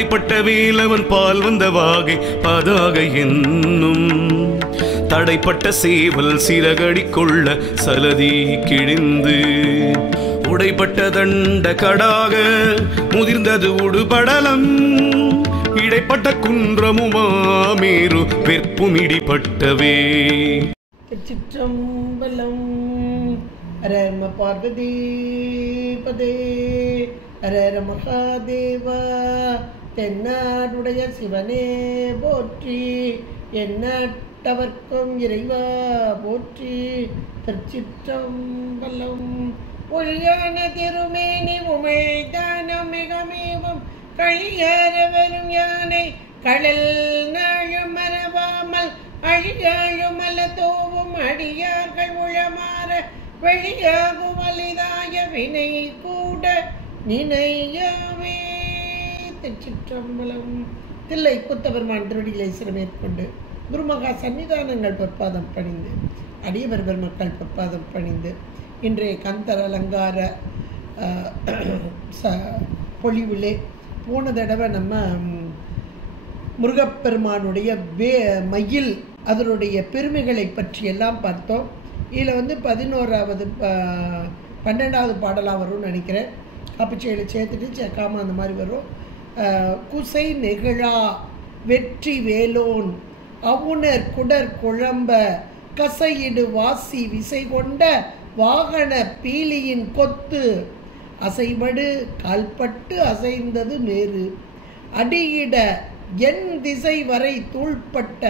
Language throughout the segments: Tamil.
படைப்பட்ட வேலவன் பால் வந்த வாகை பதாகை என்னும் தடைப்பட்ட சேவல் சிறகடி கொள்ள சலதி கிழிந்து உடைப்பட்ட தண்ட கடாக முதிர்ந்தது உடுபடலம் இடைப்பட்ட குன்றமுமாமேரு வெற்புமிடிப்பட்டவே. சிற்றம்பலம். அரம பார்வதி பதே அரர மகாதேவா. தென்னாடுடைய சிவனே போற்றி, எந்நாட்டவர்க்கும் இறைவா போற்றி. திருச்சிற்றம்பலம். ஒளியான திருமேனி உமைதானம் மிகமேவும் கழியார வரும் யானை கடல் நாழும் மறவாமல் அழியாழும் அல்ல தோவும் அடியார்கள் உளமாற வெளியாகும் அலிதாய வினை கூட நினையவே. திருச்சிற்றம்பலம். தில்லை கூத்தபெருமான் திருவடிகளை சிறமேற்கொண்டு குருமகா சன்னிதானங்கள் பொற்பாதம் பணிந்து அடியவர் பெருமக்கள் பொற்பாதம் பணிந்து இன்றைய கந்தர் அலங்கார பொழிவிலே போன தடவை நம்ம முருகப்பெருமானுடைய மயில் அதனுடைய பெருமைகளை பற்றியெல்லாம் பார்த்தோம். இதில் 11வது 12வது பாடலாக வரும்னு நினைக்கிறேன். காப்பிச்செயலை சேர்த்துட்டு சேர்க்காமல் அந்த மாதிரி வரும். குசை நெகிழா வெற்றி வேலோன் அவுணர் குடர் குழம்ப கசையிடு வாசி விசை கொண்ட வாகன பீலியின் கொத்து அசைபடு கால்பட்டு அசைந்தது மேறு அடியிட என் திசை வரை தூள்பட்ட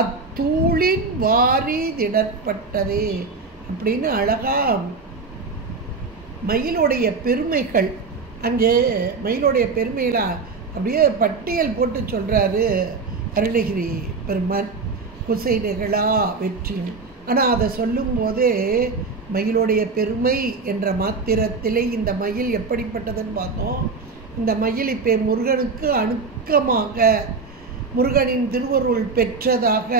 அத்தூளின் வாரி திடற்பட்டதே அப்படின்னு அழகா மயிலுடைய பெருமைகள், அங்கே மயிலுடைய பெருமைகளா அப்படியே பட்டியல் போட்டு சொல்றாரு அருணகிரி பெருமான். குசை நெகிழா வெற்றி. ஆனால் அதை சொல்லும் போதே மயிலுடைய பெருமை என்ற மாத்திரத்திலே இந்த மயில் எப்படிப்பட்டதுன்னு பார்த்தோம். இந்த மயில் இப்போ முருகனுக்கு அணுக்கமாக முருகனின் திருவருள் பெற்றதாக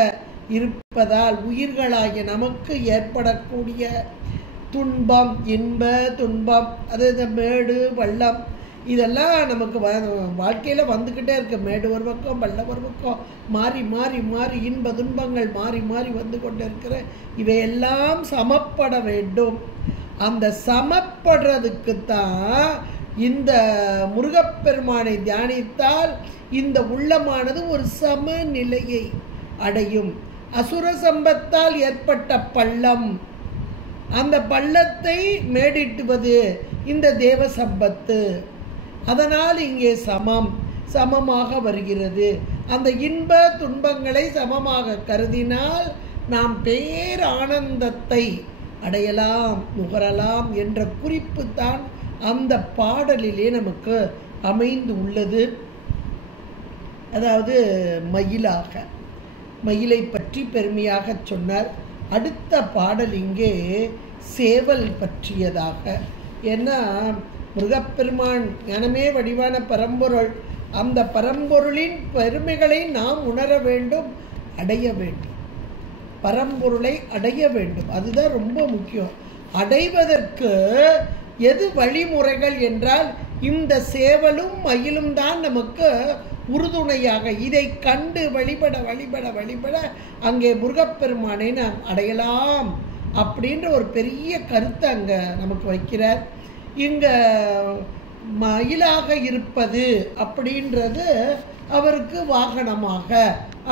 இருப்பதால் உயிர்களாகிய நமக்கு ஏற்படக்கூடிய துன்பம், இன்ப துன்பம், அது இந்த மேடு பள்ளம் இதெல்லாம் நமக்கு வாழ்க்கையில் வந்துக்கிட்டே இருக்கு. மேடு ஒரு பக்கம் பள்ளம் ஒரு பக்கம் மாறி மாறி மாறி இன்ப துன்பங்கள் மாறி மாறி வந்து கொண்டு இருக்கிற இவையெல்லாம் சமப்பட வேண்டும். அந்த சமப்படுறதுக்குத்தான் இந்த முருகப்பெருமானை தியானித்தால் இந்த உள்ளமானது ஒரு சமநிலையை அடையும். அசுர சம்பத்தால் ஏற்பட்ட பள்ளம், அந்த பள்ளத்தை மேடிட்டுவது இந்த தேவ சம்பத்து. அதனால் இங்கே சமமாக வருகிறது. அந்த இன்ப துன்பங்களை சமமாக கருதினால் நாம் பேரானந்தத்தை அடையலாம், நுகரலாம் என்ற குறிப்பு தான் அந்த பாடலிலே நமக்கு அமைந்து உள்ளது. அதாவது மயிலை பற்றி பெருமையாக சொன்னார். அடுத்த பாடல் இங்கே சேவல் பற்றியதாக. ஏன்னா முருகப்பெருமான் ஞானமே வடிவான பரம்பொருள். அந்த பரம்பொருளின் பெருமைகளை நாம் உணர வேண்டும், அடைய வேண்டும். பரம்பொருளை அடைய வேண்டும், அதுதான் ரொம்ப முக்கியம். அடைவதற்கு எது வழிமுறைகள் என்றால் இந்த சேவலும் மயிலும் தான் நமக்கு உறுதுணையாக. இதை கண்டு வழிபட வழிபட வழிபட அங்கே முருகப்பெருமானை நாம் அடையலாம் அப்படின்ற ஒரு பெரிய கருத்தை அங்கே நமக்கு வைக்கிறார். இங்கே மயிலாக இருப்பது அப்படின்றது அவருக்கு வாகனமாக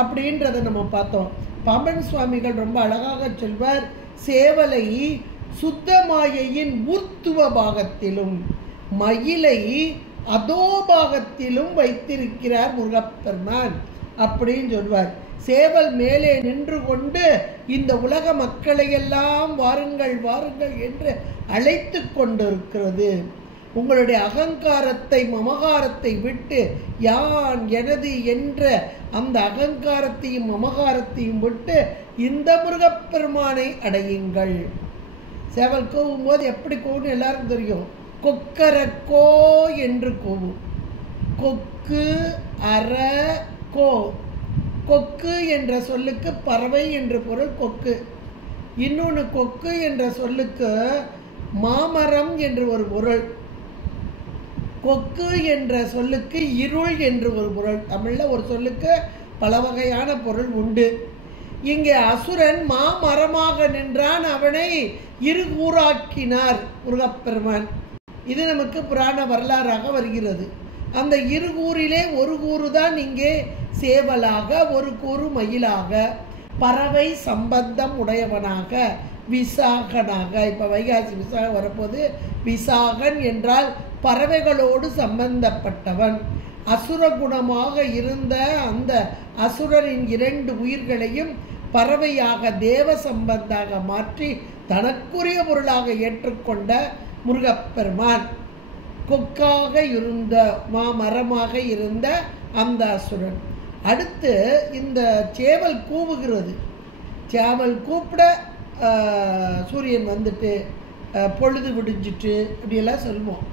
அப்படின்றத நம்ம பார்த்தோம். பாம்பன் சுவாமிகள் ரொம்ப அழகாக சொல்வார், சேவலை சுத்தமாயையின் ஊர்த்துவ பாகத்திலும் மயிலை அதோபாகத்திலும் வைத்திருக்கிறார் முருகப்பெருமான் அப்படின்னு சொல்வார். சேவல் மேலே நின்று கொண்டு இந்த உலக மக்களையெல்லாம் வாருங்கள் வாருங்கள் என்று அழைத்து கொண்டிருக்கிறது. உங்களுடைய அகங்காரத்தை மமகாரத்தை விட்டு யான் எனது என்ற அந்த அகங்காரத்தையும் மமகாரத்தையும் விட்டு இந்த முருகப்பெருமானை அடையுங்கள். சேவல் கூவும் போது எப்படி கூவும் எல்லாருக்கும் தெரியும். கொக்கரக்கோ என்று கூவும். கொக்கு அற கோ. கொக்கு என்ற சொல்லுக்கு பறவை என்று பொருள் கொக்கு. இன்னொன்று கொக்கு என்ற சொல்லுக்கு மாமரம் என்று ஒரு பொருள். கொக்கு என்ற சொல்லுக்கு இருள் என்று ஒரு பொருள். தமிழில் ஒரு சொல்லுக்கு பல வகையான பொருள் உண்டு. இங்கே அசுரன் மாமரமாக நின்றான், அவனை இருகூறாக்கினார் முருகப்பெருமான். இது நமக்கு புராண வரலாறாக வருகிறது. அந்த இருகூறிலே ஒரு கூறு தான் இங்கே சேவலாக, ஒரு கூறு மயிலாக, பறவை சம்பந்தம் உடையவனாக, விசாகனாக. இப்போ வைகாசி விசாக வரப்போது. விசாகன் என்றால் பறவைகளோடு சம்பந்தப்பட்டவன். அசுர குணமாக இருந்த அந்த அசுரரின் 2 உயிர்களையும் பறவையாக தேவ சம்பந்தாக மாற்றி தனக்குரிய பொருளாக ஏற்றுக்கொண்ட முருகப்பெருமான். கொக்காக இருந்த மாமரமாக இருந்த அந்த அசுரன். அடுத்து இந்த சேவல் கூவுகிறது. சேவல் கூப்பிட சூரியன் வந்துட்டு பொழுது விடிஞ்சிட்டு அப்படியெல்லாம் சொல்லுவோம்.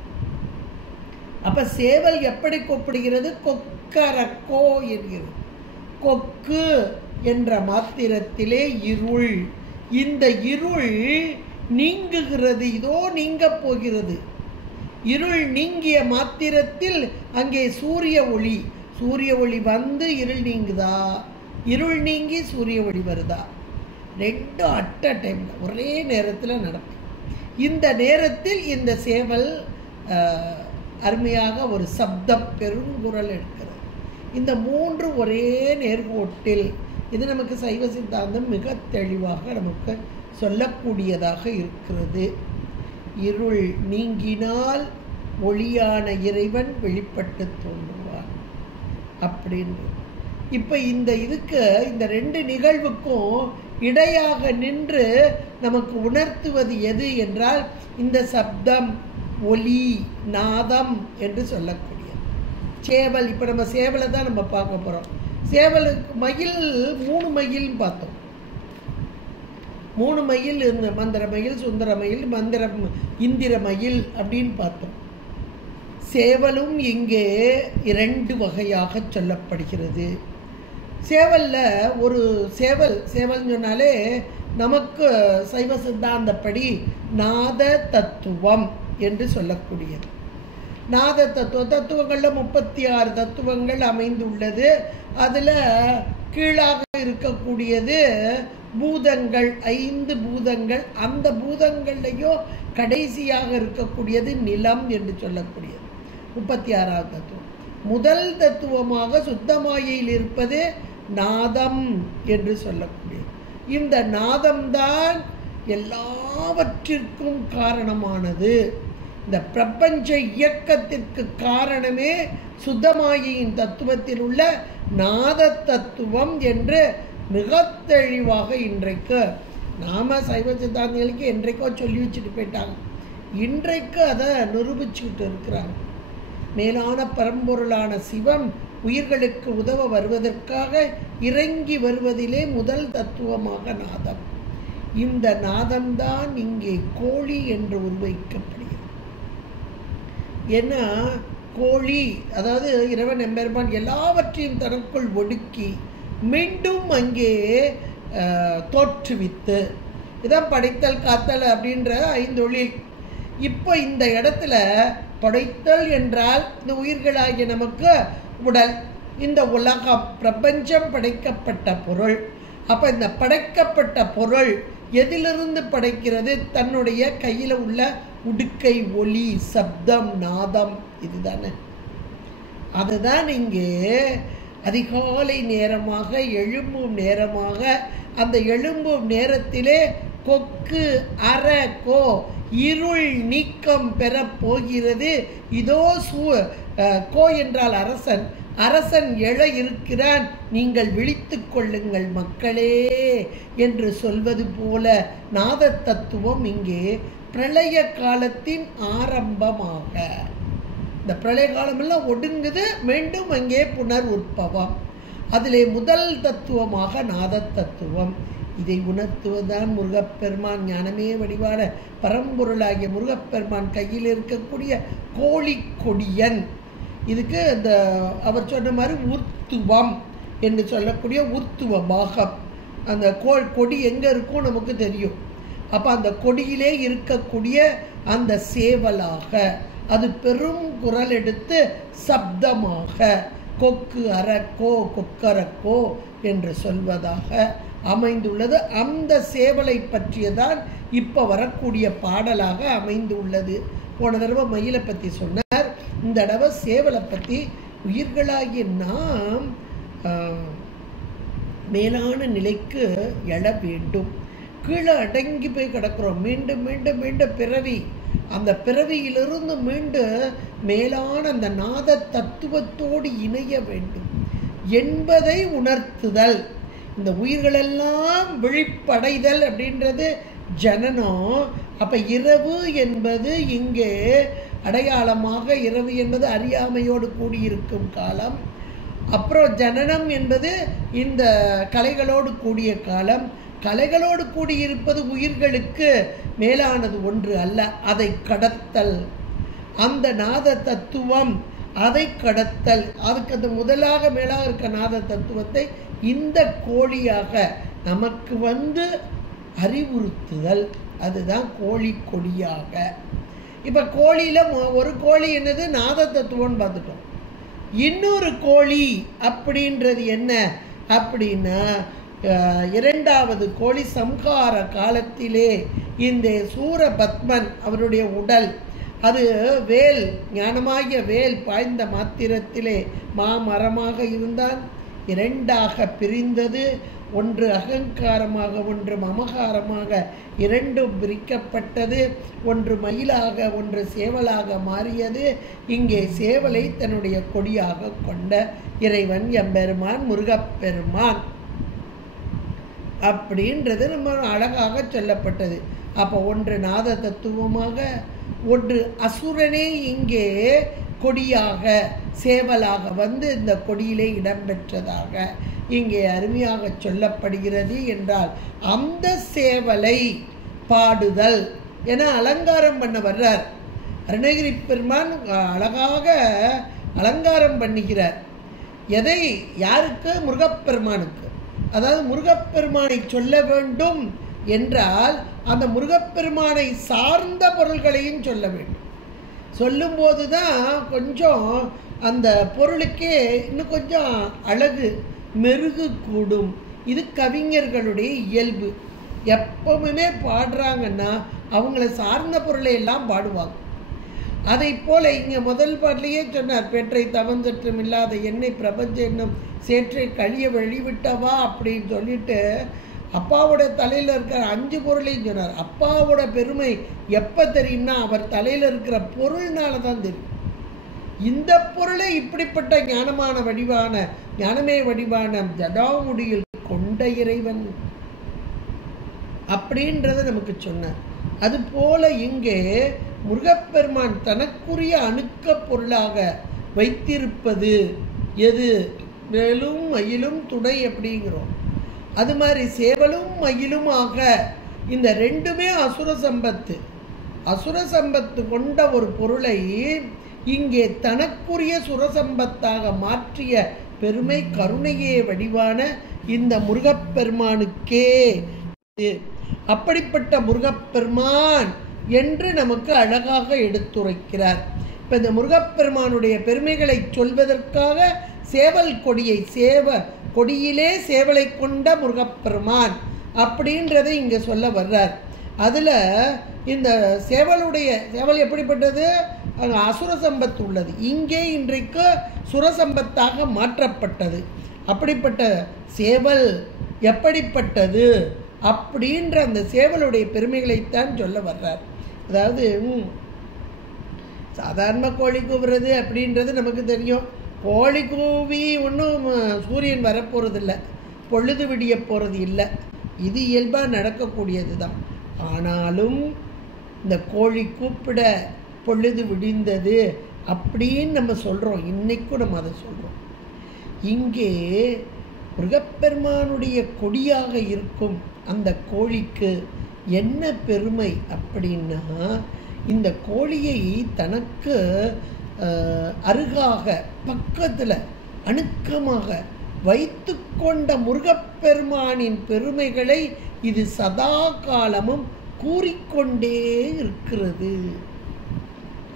அப்போ சேவல் எப்படி கூப்பிடுகிறது? கொக்கரக்கோ என்கிறது. கொக்கு என்ற மாத்திரத்திலே இருள். இந்த இருள் நீங்குகிறது, இதோ நீங்க போகிறது. இருள் நீங்கிய மாத்திரத்தில் அங்கே சூரிய ஒளி. சூரிய ஒளி வந்து இருள் நீங்குதா, இருள் நீங்கி சூரிய ஒளி வருதா? 2 அட் அ டைம், ஒரே நேரத்தில் நடக்கும். இந்த நேரத்தில் இந்த சேவல் அருமையாக ஒரு சப்தம், பெருங்குரல் எடுக்கிறது. இந்த 3 ஒரே நேர்கோட்டில், இது நமக்கு சைவ சித்தாந்தம் மிக தெளிவாக நமக்கு சொல்லக்கூடியதாக இருக்கிறது. இருள் நீங்கினால் ஒளியான இறைவன் வெளிப்பட்டு தோன்றுவான் அப்படின்னு. இப்போ இந்த இதுக்கு, இந்த 2 நிகழ்வுக்கும் இடையாக நின்று நமக்கு உணர்த்துவது எது என்றால் இந்த சப்தம், ஒலி, நாதம் என்று சொல்லக்கூடிய சேவல். இப்போ நம்ம சேவலை தான் நம்ம பார்க்க போகிறோம். சேவலுக்கு மயில் 3 மயில் பார்த்தோம். 3 மயில் இருந்த மந்திர மயில், சுந்தர மயில், இந்திர மயில் அப்படின்னு பார்த்தோம். சேவலும் இங்கே 2 வகையாக சொல்லப்படுகிறது. சேவலில் ஒரு சேவல்னு சொன்னாலே நமக்கு சைவ சித்தாந்தப்படி நாத தத்துவம் என்று சொல்லக்கூடியது. நாத தத்துவங்களில் 36 தத்துவங்கள் அமைந்துள்ளது. அதில் கீழாக இருக்கக்கூடியது பூதங்கள், 5 பூதங்கள். அந்த பூதங்கள்லையும் கடைசியாக இருக்கக்கூடியது நிலம் என்று சொல்லக்கூடியது 36வது தத்துவம். முதல் தத்துவமாக சுத்தமாயில் இருப்பது நாதம் என்று சொல்லக்கூடியது. இந்த நாதம்தான் எல்லாவற்றிற்கும் காரணமானது. இந்த பிரபஞ்ச இயக்கத்திற்கு காரணமே சுத்தமாயின் தத்துவத்தில் உள்ள நாத தத்துவம் என்று மிக தெளிவாக இன்றைக்கு நாம சைவ சித்தாந்திகளுக்கு என்றைக்கோ சொல்லி வச்சுட்டு போயிட்டாங்க. இன்றைக்கு அதை நிரூபிச்சுக்கிட்டு இருக்கிறாங்க. மேலான பரம்பொருளான சிவம் உயிர்களுக்கு உதவ வருவதற்காக இறங்கி வருவதிலே முதல் தத்துவமாக நாதம். இந்த நாதம்தான் இங்கே கோழி என்று உருவகிக்கப்படுகிறது. ஏன்னா கோழி, அதாவது இறைவன் எம்பெருமான் எல்லாவற்றையும் தனக்குள் ஒடுக்கி மீண்டும் அங்கே தோற்றுவித்து, இதான் படைத்தல் காத்தல் அப்படின்ற 5 தொழில். இப்போ இந்த இடத்துல படைத்தல் என்றால் இந்த உயிர்களாகிய நமக்கு உடல், இந்த உலகம், பிரபஞ்சம் படைக்கப்பட்ட பொருள். அப்போ இந்த படைக்கப்பட்ட பொருள் எதிலிருந்து படைக்கிறது? தன்னுடைய கையில் உள்ள உடுக்கை, ஒலி, சப்தம், நாதம், இதுதானே. அதுதான் இங்கே அதிகாலை நேரமாக, எழும்பும் நேரமாக, அந்த எழும்பும் நேரத்திலே கொக்கு அற கோ இருள் நீக்கம் பெற போகிறது. இதோ கோ என்றால் அரசன், அரசன் எழ இருக்கிறான், நீங்கள் விழித்து கொள்ளுங்கள் மக்களே என்று சொல்வது போல நாத தத்துவம் இங்கே பிரளய காலத்தின் ஆரம்பமாக, இந்த பிரளய காலமெல்லாம் ஒடுங்குது, மீண்டும் அங்கே புனர் உற்பவம். அதிலே முதல் தத்துவமாக நாத தத்துவம். இதை உணர்த்துவதுதான் முருகப்பெருமான், ஞானமே வடிவான பரம்பொருளாகிய முருகப்பெருமான் கையில் இருக்கக்கூடிய கோழி கொடியன். இதுக்கு இந்த அவர் சொன்ன மாதிரி உர்த்துவம் என்று சொல்லக்கூடிய உர்த்துவ பாகம். அந்த கொடி எங்கே இருக்கும் நமக்கு தெரியும். அப்போ அந்த கொடியிலே இருக்கக்கூடிய அந்த சேவலாக, அது பெரும் குரல் எடுத்து சப்தமாக கொக்கு அரக்கோ கொக்கரக்கோ என்று சொல்வதாக அமைந்துள்ளது. அந்த சேவலை பற்றியதான் இப்போ வரக்கூடிய பாடலாக அமைந்துள்ளது. போன தடவை மயிலை பற்றி சொன்னார், இந்த தடவை சேவலை பற்றி உயிர்களாகிய நாம் மேலான நிலைக்கு எழ வேண்டும். கீழே அடங்கி போய் கிடக்கிறோம். மீண்டும் மீண்டும் மீண்டும் பிறவி, அந்த பிறவியிலிருந்து மீண்டு மேலான அந்த நாத தத்துவத்தோடு இணைய வேண்டும் என்பதை உணர்த்துதல். இந்த உயிர்களெல்லாம் விழிப்படைதல் அப்படின்றது ஜனனம். அப்போ இரவு என்பது இங்கே அடையாளமாக, இரவு என்பது அறியாமையோடு கூடியிருக்கும் காலம். அப்புறம் ஜனனம் என்பது இந்த கலைகளோடு கூடிய காலம். கலைகளோடு கூடியிருப்பது உயிர்களுக்கு மேலானது ஒன்று அல்ல, அதை கடத்தல். அந்த நாத தத்துவம் அதை கடத்தல், அதுக்கு அந்த முதலாக மேலாக இருக்க நாத தத்துவத்தை இந்த கோழியாக நமக்கு அறிவுறுத்துதல். அதுதான் கோழி கொடியாக. இப்போ கோழியில் ஒரு கோழி என்னது நாத தத்துவம்னு பார்த்துட்டோம். இன்னொரு கோழி அப்படின்றது என்ன அப்படின்னா, இரண்டாவது கோழி சம்ஹார காலத்திலே இந்த சூரபத்மன் அவருடைய உடல் அது வேல், ஞானமாகிய வேல் பாய்ந்த மாத்திரத்திலே மாமரமாக இருந்தான். இரண்டாக பிரிந்தது. ஒன்று அகங்காரமாக ஒன்று மமகாரமாக இரண்டும் பிரிக்கப்பட்டது. ஒன்று மயிலாக ஒன்று சேவலாக மாறியது. இங்கே சேவலை தன்னுடைய கொடியாக கொண்ட இறைவன் எம்பெருமான் முருகப்பெருமான் அப்படின்றது நம்ம அழகாக சொல்லப்பட்டது. அப்போ ஒன்று நாத தத்துவமாக, ஒன்று அசுரனே இங்கே கொடியாக சேவலாக இந்த கொடியிலே இடம்பெற்றதாக இங்கே அருமையாக சொல்லப்படுகிறது. என்றால் அந்த சேவலை பாடுதல் என அலங்காரம் பண்ண வர்றார் அருணகிரி பெருமான். அழகாக அலங்காரம் பண்ணுகிறார். எதை? யாருக்கு? முருகப்பெருமானுக்கு. அதாவது முருகப்பெருமானை சொல்ல வேண்டும் என்றால் அந்த முருகப்பெருமானை சார்ந்த பொருள்களையும் சொல்ல வேண்டும். சொல்லும்போது தான் கொஞ்சம் அந்த பொருளுக்கே இன்னும் கொஞ்சம் அழகு மெருகு கூடும். இது கவிஞர்களுடைய இயல்பு. எப்பவுமே பாடுறாங்கன்னா அவங்கள சார்ந்த பொருளை எல்லாம் பாடுவாங்க. அதை போல இங்கே முதல் பாட்டிலேயே சொன்னார், பெற்றை தவந்தற்றும் இல்லாத என்னை பிரபஞ்ச என்னும் சேற்றை கழிய வெளிவிட்டவா அப்படின்னு சொல்லிட்டு அப்பாவோட தலையில் இருக்கிற 5 பொருளையும் சொன்னார். அப்பாவோட பெருமை எப்போ தெரியும்னா அவர் தலையில் இருக்கிற பொருள்னால தான் தெரியும். இந்த பொருளை இப்படிப்பட்ட ஞானமான வடிவான ஞானமே வடிவான ஜடாமுடியில் கொண்ட இறைவன் அப்படின்றத நமக்கு சொன்னார். அதுபோல இங்கே முருகப்பெருமான் தனக்குரிய அணுக்க பொருளாக வைத்திருப்பது எது? வேலும் மயிலும் துணை அப்படிங்கிறோம். அது மாதிரி சேவலும் மயிலுமாக இந்த ரெண்டுமே அசுர சம்பத்து. அசுர சம்பத்து கொண்ட ஒரு பொருளை இங்கே தனக்குரிய சுரசம்பத்தாக மாற்றிய பெருமை கருணையே வடிவான இந்த முருகப்பெருமானுக்கே. அப்படிப்பட்ட முருகப்பெருமான் என்று நமக்கு அழகாக எடுத்துரைக்கிறார். இப்போ இந்த முருகப்பெருமானுடைய பெருமைகளை சொல்வதற்காக சேவல் கொடியை கொடியிலே சேவலை கொண்ட முருகப்பெருமான் அப்படின்றதை இங்கே சொல்ல வர்றார். அதில் இந்த சேவல் எப்படிப்பட்டது? அசுர சம்பத்து உள்ளது. இங்கே இன்றைக்கு சுரசம்பத்தாக மாற்றப்பட்டது. அப்படிப்பட்ட சேவல் எப்படிப்பட்டது அப்படின்ற அந்த சேவலுடைய பெருமைகளைத்தான் சொல்ல வர்றார். அதாவது சாதாரண கோழி கூவுறது அப்படின்றது நமக்கு தெரியும். கோழி கூவி ஒன்றும் சூரியன் வரப்போகிறதில்லை, பொழுது விடிய போகிறது இல்லை. இது இயல்பாக நடக்கக்கூடியது தான். ஆனாலும் இந்த கோழி கூப்பிட பொழுது விடிந்தது அப்படின்னு நம்ம சொல்கிறோம். இன்றைக்கும் நம்ம அதை சொல்கிறோம். இங்கே முருகப்பெருமானுடைய கொடியாக இருக்கும் அந்த கோழிக்கு என்ன பெருமை அப்படின்னா, இந்த கோழியை தனக்கு அருகாக பக்கத்தில் அணுக்கமாக வைத்து கொண்ட முருகப்பெருமானின் பெருமைகளை இது சதா காலமும் கூறிக்கொண்டே இருக்கிறது.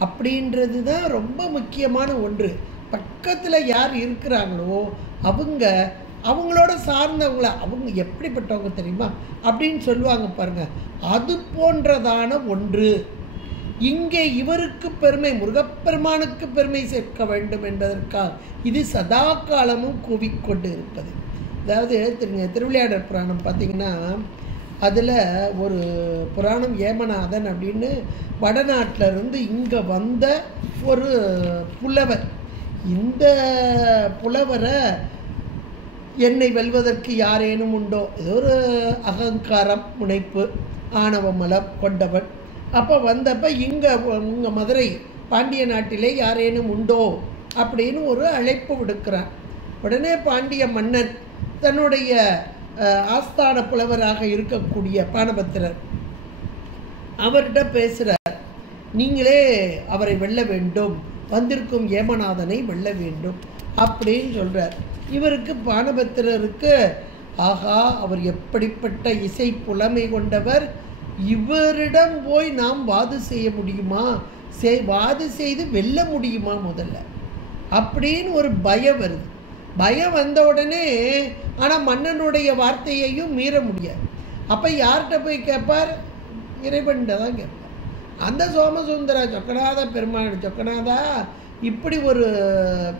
அப்படின்றது தான் ரொம்ப முக்கியமான ஒன்று. பக்கத்தில் யார் இருக்கிறாங்களோ அவங்களோட சார்ந்தவங்கள அவங்க எப்படிப்பட்டவங்க தெரியுமா அப்படின்னு சொல்லுவாங்க பாருங்கள். அது போன்றதான ஒன்று இங்கே இவருக்கு பெருமை, முருகப்பெருமானுக்கு பெருமை சேர்க்க வேண்டும் என்பதற்காக இது சதா காலமும் கூவிக்கொண்டு இருப்பது. அதாவது திருவிளையாடற் புராணம் பார்த்திங்கன்னா அதில் ஒரு புராணம் ஏமநாதன் அப்படின்னு வடநாட்டிலிருந்து இங்கே வந்த ஒரு புலவர். இந்த புலவரை என்னை வெல்வதற்கு யாரேனும் உண்டோ, ஏதோ ஒரு அகங்காரம், முனைப்பு, ஆணவமலம் கொண்டவன். அப்போ வந்தப்போ இங்கே மதுரை பாண்டிய நாட்டிலே யாரேனும் உண்டோ அப்படின்னு ஒரு அழைப்பு விடுக்கிறான். உடனே பாண்டிய மன்னன் தன்னுடைய ஆஸ்தான புலவராக இருக்கக்கூடிய பானபத்திரர் அவர்கிட்ட பேசுகிறார். நீங்களே அவரை வெல்ல வேண்டும், வந்திருக்கும் ஏமநாதனை வெல்ல வேண்டும் அப்படின்னு சொல்கிறார். இவருக்கு பானபத்திரருக்கு ஆகா, அவர் எப்படிப்பட்ட இசை புலமை கொண்டவர், இவரிடம் போய் நாம் வாது செய்ய முடியுமா, வாது செய்து வெல்ல முடியுமா முதல்ல அப்படின்னு ஒரு பயம் வருது. பயம் வந்த உடனே ஆனால் மன்னனுடைய வார்த்தையையும் மீற முடியாது. அப்போ யார்கிட்ட போய் கேட்பார்? இறைவன்கிட்ட தான் கேட்பார். அந்த சோமசுந்தரா சொக்கநாத பெருமாள், சொக்கநாதா இப்படி ஒரு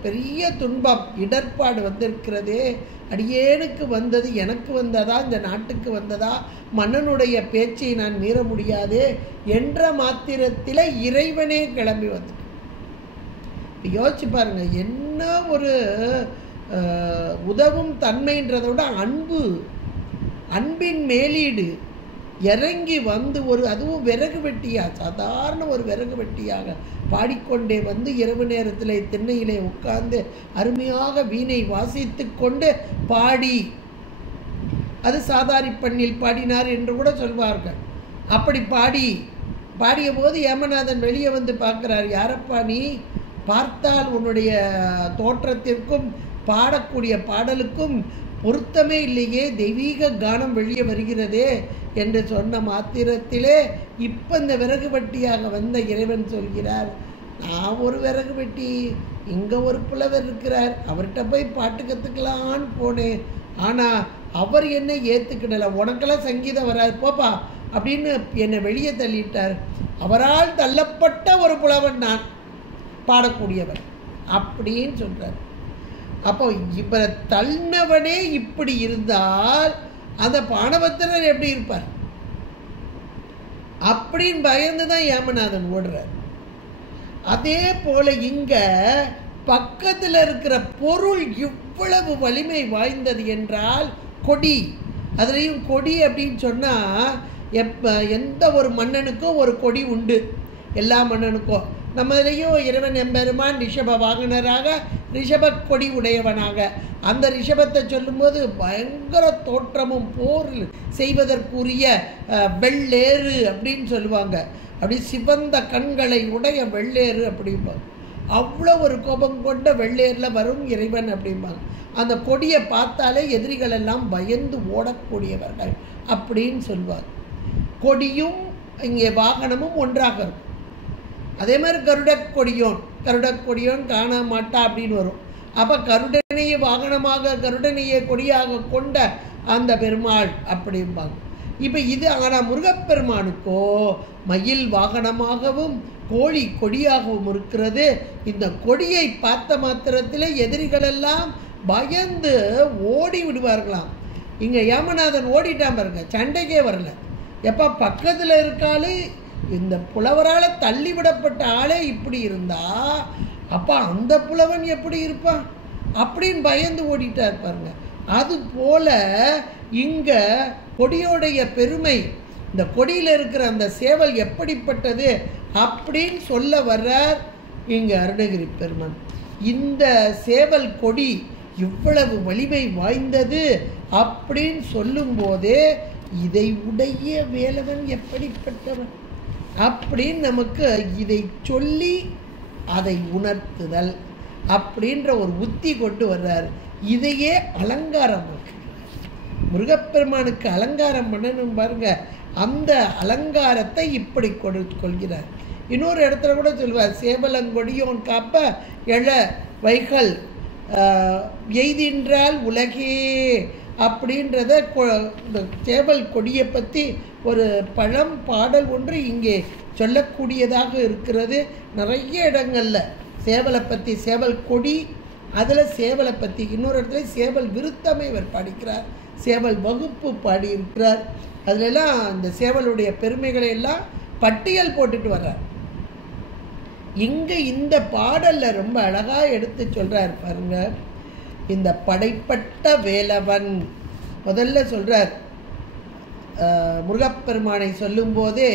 பெரிய துன்பம் இடர்பாடு வந்திருக்கிறதே, அடியேனுக்கு வந்தது எனக்கு வந்ததா, இந்த நாட்டுக்கு வந்ததா, மன்னனுடைய பேச்சை நான் மீற முடியாது என்ற மாத்திரத்தில் இறைவனே கிளம்பி வந்துட்டு. யோசிச்சு பாருங்க, என்ன ஒரு உதவும் தன்மைன்றதை விட அன்பின் மேலீடு இறங்கி வந்து ஒரு, அதுவும் விறகு வெட்டியாக, சாதாரண ஒரு விறகு வெட்டியாக பாடிக்கொண்டே வந்து இரவு நேரத்தில் திண்ணையிலே உட்கார்ந்து அருமையாக வீணை வாசித்து கொண்டு பாடி, அது சாதாரி பண்ணில் பாடினார் என்று கூட சொல்வார்கள். அப்படி பாடிய போது ஏமநாதன் வெளியே வந்து பார்க்குறார். யாரப்பா நீ? பார்த்தால் உன்னுடைய தோற்றத்திற்கும் பாடக்கூடிய பாடலுக்கும் பொருத்தமே இல்லையே, தெய்வீக கானம் வெளியே வருகிறதே என்று சொன்ன மாத்திரத்திலே இப்போ இந்த விறகு வெட்டியாக வந்த இறைவன் சொல்கிறார், நான் ஒரு விறகு வெட்டி, இங்கே ஒரு புலவர் இருக்கிறார், அவர்கிட்ட போய் பாட்டு கற்றுக்கலான்னு போனேன், ஆனால் அவர் என்னை ஏற்றுக்கிடலை, உனக்கெல்லாம் சங்கீதம் வராது போப்பா அப்படின்னு என்னை வெளியே தள்ளிட்டார். அவரால் தள்ளப்பட்ட ஒரு புலவன் நான், பாடக்கூடியவர் அப்படின்னு சொல்கிறார். அப்போ இவரை தள்ளினவனே இப்படி இருந்தால் அந்த பானபத்திரர் எப்படி இருப்பார் அப்படின்னு பயந்து தான் ஏமநாதன் ஓடுறார். அதே போல இங்க பக்கத்தில் இருக்கிற பொருள் இவ்வளவு வலிமை வாய்ந்தது என்றால் கொடி. அதுலேயும் கொடி அப்படின்னு சொன்னால் எந்த ஒரு மன்னனுக்கும் ஒரு கொடி உண்டு, எல்லா மன்னனுக்கும். நம்மளையும் இறைவன் எம்பெருமான் ரிஷப வாகனராக, ரிஷப கொடி உடையவனாக, அந்த ரிஷபத்தை சொல்லும்போது பயங்கர தோற்றமும் போர் செய்வதற்குரிய வெள்ளேறு அப்படின்னு சொல்லுவாங்க. அப்படி சிவந்த கண்களை உடைய வெள்ளேறு அப்படிம்பாங்க. அவ்வளோ ஒரு கோபம் கொண்ட வெள்ளேரில் வரும் இறைவன் அப்படிம்பாங்க. அந்த கொடியை பார்த்தாலே எதிரிகள் எல்லாம் பயந்து ஓடக்கூடியவர்கள் அப்படின்னு சொல்வார். கொடியும் இங்கே வாகனமும் ஒன்றாக இருக்கும். அதே மாதிரி கருடக்கொடியோன் காண மாட்டா அப்படின்னு வரும். அப்போ கருடனையை வாகனமாக, கருடனையை கொடியாக கொண்ட அந்த பெருமாள் அப்படிம்பாங்க. இப்போ இது ஆனால் முருகப்பெருமானுக்கோ மயில் வாகனமாகவும் கோழி கொடியாகவும் இருக்கிறது. இந்த கொடியை பார்த்த மாத்திரத்தில் எதிரிகளெல்லாம் பயந்து ஓடி விடுவார்களாம். இங்கே ஏமநாதன் ஓடிட்டான் பாருங்க, சண்டைக்கே வரல. எப்போ பக்கத்தில் இருக்காலே, இந்த புலவரால் தள்ளிவிடப்பட்ட ஆளே இப்படி இருந்தா அப்போ அந்த புலவன் எப்படி இருப்பான் அப்படின்னு பயந்து ஓடிட்டார் பாருங்க. அதுபோல இங்க கொடியோடைய பெருமை, இந்த கொடியில் இருக்கிற அந்த சேவல் எப்படிப்பட்டது அப்படின்னு சொல்ல வர்றார் இங்க அருணகிரி பெருமான். இந்த சேவல் கொடி இவ்வளவு வலிமை வாய்ந்தது அப்படின்னு சொல்லும் போதே இதை உடைய வேலவன் எப்படிப்பட்டவன் அப்படின்னு நமக்கு இதை சொல்லி அதை உணர்த்துதல் அப்படின்ற ஒரு உத்தி கொண்டு வர்றார். இதையே அலங்காரமாக்கு, முருகப்பெருமானுக்கு அலங்காரம் பண்ணணும் பாருங்க. அந்த அலங்காரத்தை இப்படி கொள்கிறார். இன்னொரு இடத்துல கூட சொல்லுவார், சேவலங்கொடியோன் காப்ப எழ வைகள் எய்தின்றால் உலகே அப்படின்றத இந்த சேவல் கொடியை பற்றி ஒரு பழம் பாடல் ஒன்று இங்கே சொல்லக்கூடியதாக இருக்கிறது. நிறைய இடங்களில் சேவலை பற்றி, சேவல் கொடி, அதில் சேவலை பற்றி, இன்னொரு இடத்துல சேவல் விருத்தமை இவர் பாடிக்கிறார், சேவல் வகுப்பு பாடியிருக்கிறார். அதிலெல்லாம் இந்த சேவலுடைய பெருமைகளை எல்லாம் பட்டியல் போட்டுட்டு வர்றார். இங்கே இந்த பாடலில் ரொம்ப அழகாக எடுத்து சொல்கிறார் பாருங்க. இந்த படைப்பட்ட வேலவன் முதல்ல சொல்கிறார், முருகப்பெருமானை சொல்லும்போதே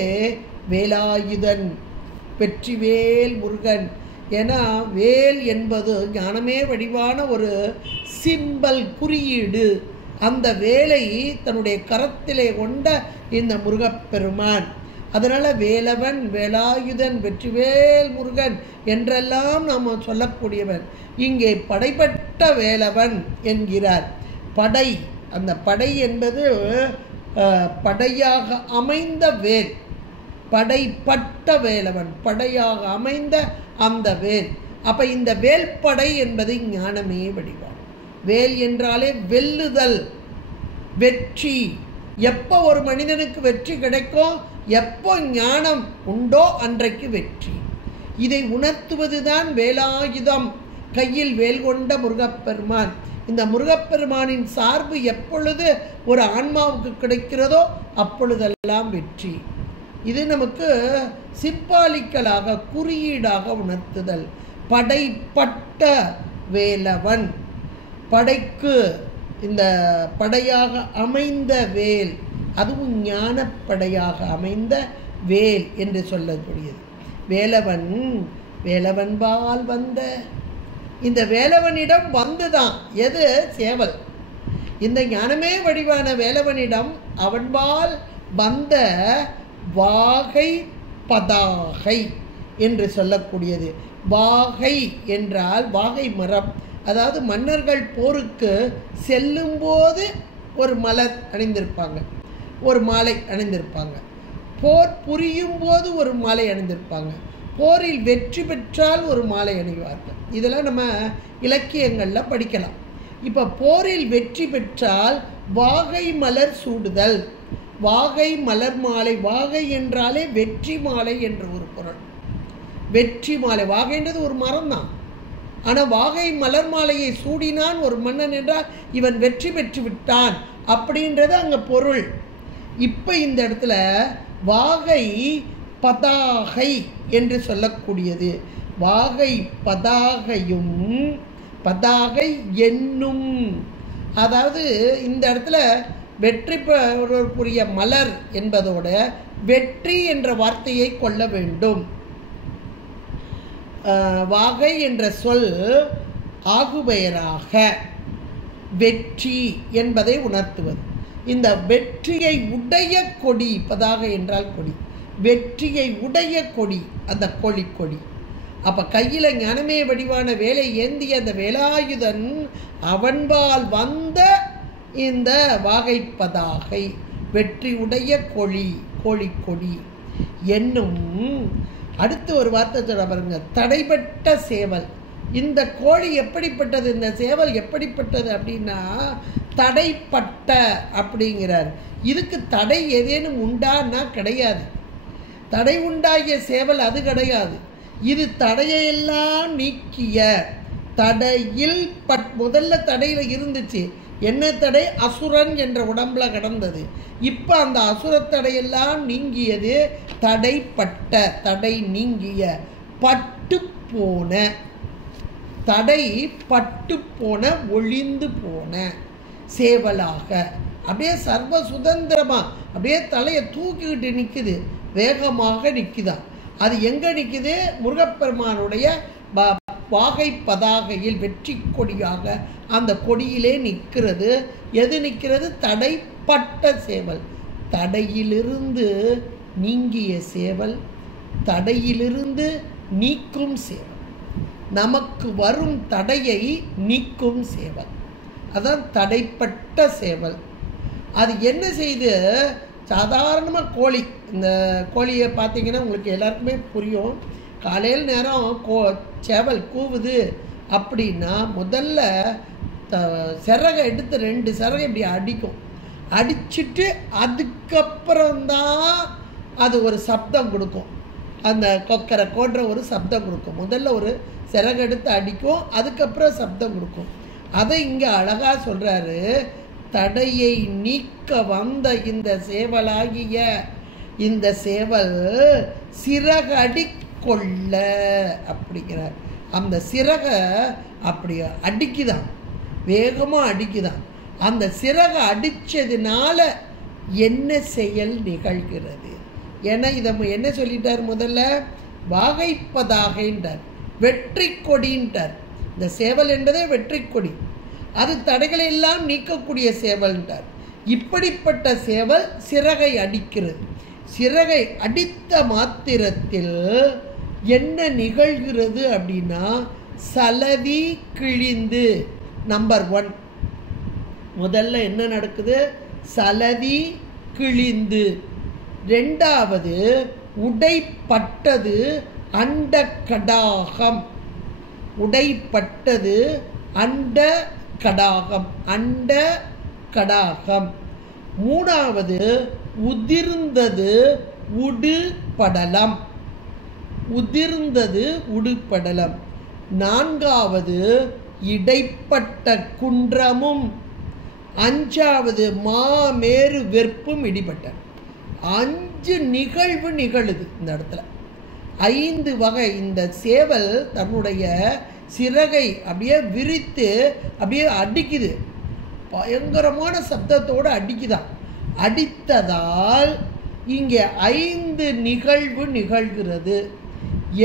வேலாயுதன், வெற்றிவேல் முருகன். ஏன்னா வேல் என்பது ஞானமே வடிவான ஒரு சிம்பல், குறியீடு. அந்த வேலை தன்னுடைய கரத்திலே கொண்ட இந்த முருகப்பெருமான். அதனால் வேலவன், வேலாயுதன், வெற்றிவேல் முருகன் என்றெல்லாம் நாம் சொல்லக்கூடியவன். இங்கே படைப்பட்ட வேலவன் என்கிறார். படை, அந்த படை என்பது படையாக அமைந்த வேல். படைப்பட்ட வேலவன், படையாக அமைந்த அந்த வேல். அப்போ இந்த வேல் படை என்பது ஞானமே வடிவான். வேல் என்றாலே வெல்லுதல், வெற்றி. எப்போ ஒரு மனிதனுக்கு வெற்றி கிடைக்கும், எப்போ ஞானம் உண்டோ அன்றைக்கு வெற்றி. இதை உணர்த்துவது தான் வேலாயுதம், கையில் வேல் கொண்ட முருகப்பெருமான். இந்த முருகப்பெருமானின் சார்பு எப்பொழுது ஒரு ஆன்மாவுக்கு கிடைக்கிறதோ அப்பொழுதெல்லாம் வெற்றி. இது நமக்கு சிம்பாலிக்கலாக, குறியீடாக உணர்த்துதல். படைப்பட்ட வேலவன், படைக்கு இந்த படையாக அமைந்த வேல், அதுவும் ஞானப்படையாக அமைந்த வேல் என்று சொல்லக்கூடியது. வேலவன், வேலவன்பால் வந்த, இந்த வேலவனிடம் வந்துதான் எது? சேவல். இந்த ஞானமே வடிவான வேலவனிடம் அவன்பால் வந்த வாகை பதாகை என்று சொல்லக்கூடியது. வாகை என்றால் வாகை மரம். அதாவது மன்னர்கள் போருக்கு செல்லும்போது ஒரு மலர் அணிந்திருப்பாங்க, ஒரு மாலை அணிந்திருப்பாங்க. போர் புரியும் போது ஒரு மாலை அணிந்திருப்பாங்க. போரில் வெற்றி பெற்றால் ஒரு மாலை அணிவார்கள். இதெல்லாம் நம்ம இலக்கியங்களில் படிக்கலாம். இப்போ போரில் வெற்றி பெற்றால் வாகை மலர் சூடுதல், வாகை மலர் மாலை. வாகை என்றாலே வெற்றி மாலை என்ற ஒரு பொருள். வெற்றி மாலை, வாகைன்றது ஒரு மரம் தான். ஆனால் வாகை மலர் மாலையை சூடினான் ஒரு மன்னன் என்றால் இவன் வெற்றி பெற்று விட்டான் அப்படின்றது அங்கே பொருள். இப்போ இந்த இடத்துல வாகை பதாகை என்று சொல்லக்கூடியது. வாகை பதாகையும், பதாகை என்னும், அதாவது இந்த இடத்துல வெற்றி பெறக்கூடிய மலர் என்பதோட வெற்றி என்ற வார்த்தையை கொள்ள வேண்டும். வாகை என்ற சொல் ஆகுபெயராக வெற்றி என்பதை உணர்த்துவது. இந்த வெற்றியை உடைய கொடி, பதாகை என்றால் கொடி, வெற்றியை உடைய கொடி அந்த கொடி. அப்போ கையில் ஞானமே வடிவான வேலை ஏந்திய அந்த வேலாயுதன் அவன்பால் வந்த இந்த வாகை பதாகை, வெற்றி உடைய கொடி என்னும். அடுத்து ஒரு வார்த்தை சொல்ல பாருங்க, தடைப்பட்ட சேவல். இந்த கோழி எப்படிப்பட்டது, இந்த சேவல் எப்படிப்பட்டது அப்படின்னா தடைப்பட்ட அப்படிங்கிறார். இதுக்கு தடை ஏதேனும் உண்டான்னா கிடையாது. தடை உண்டாகிய சேவல் அது கிடையாது. இது தடையெல்லாம் நீக்கிய, தடையில் முதல்ல தடையில் இருந்துச்சு. என்ன தடை? அசுரன் என்ற உடம்புல கடந்தது. இப்போ அந்த அசுரத்தடையெல்லாம் நீங்கியது. தடைப்பட்ட, தடை நீங்கிய, பட்டு போன, தடை பட்டு போன, ஒளிந்து போன சேவலாக அப்படியே சர்வ சுதந்திரமாக அப்படியே தலையை தூக்கிக்கிட்டு நிற்குது, வேகமாக நிற்குதான். அது எங்கே நிற்குது? முருகப்பெருமானுடைய வாகை பதாகையில் வெற்றி கொடியாக அந்த கொடியிலே நிற்கிறது. எது நிற்கிறது? தடைப்பட்ட சேவல், தடையிலிருந்து நீங்கிய சேவல், தடையிலிருந்து நீக்கும் சேவல், நமக்கு வரும் தடையை நீக்கும் சேவல், அதான் தடைப்பட்ட சேவல். அது என்ன செய்து? சாதாரணமாக கோழி, இந்த கோழியை பார்த்தீங்கன்னா உங்களுக்கு எல்லாருக்குமே புரியும். காலையில் நேரம் சேவல் கூவுது அப்படின்னா முதல்ல சிறகை எடுத்து 2 சிறகை இப்படி அடிக்கும். அடிச்சுட்டு அதுக்கப்புறம்தான் அது ஒரு சப்தம் கொடுக்கும். அந்த கொக்கரை கோடுற ஒரு சப்தம் கொடுக்கும். முதல்ல ஒரு சிறகு எடுத்து அடிக்கும், அதுக்கப்புறம் சப்தம் கொடுக்கும். அதை இங்கே அழகாக சொல்கிறாரு. தடையை நீக்க வந்த இந்த சேவலாகிய இந்த சேவல் சிறகடி கொள்ள அப்படிங்கிறார். அந்த சிறகை அப்படி அடிக்குதான், வேகமாக அடிக்குதான். அந்த சிறகை அடித்ததுனால என்ன செயல் நிகழ்கிறது? ஏன்னா இதை என்ன சொல்லிட்டார்? முதல்ல வாகைப்பதாகைன்றார், வெற்றி கொடின்றார். இந்த சேவல் என்பதே வெற்றி கொடி, அது தடைகளை எல்லாம் நீக்கக்கூடிய சேவல்ன்றார். இப்படிப்பட்ட சேவல் சிறகை அடிக்கிறது. சிறகை அடித்த மாத்திரத்தில் என்ன நிகழ்கிறது அப்படின்னா சலதி கிழிந்து. நம்பர் 1 முதல்ல என்ன நடக்குது? சலதி கிழிந்து. 2வது உடைப்பட்டது அண்ட கடாகம். உடைப்பட்டது அண்ட கடாகம், அண்ட கடாகம். 3வது உதிர்ந்தது உடுபடலம், உதிர்ந்தது உடுபடலம். 4வது இடைப்பட்ட குன்றமும். 5வது மாமேறு வெற்பும் இடிபட்ட. 5 நிகழ்வு நிகழுது இந்த இடத்துல. 5 வகை. இந்த சேவல் தன்னுடைய சிறகை அப்படியே விரித்து அப்படியே அடிக்குது, பயங்கரமான சப்தத்தோடு அடிக்குதான். அடித்ததால் இங்கே 5 நிகழ்வு நிகழ்கிறது.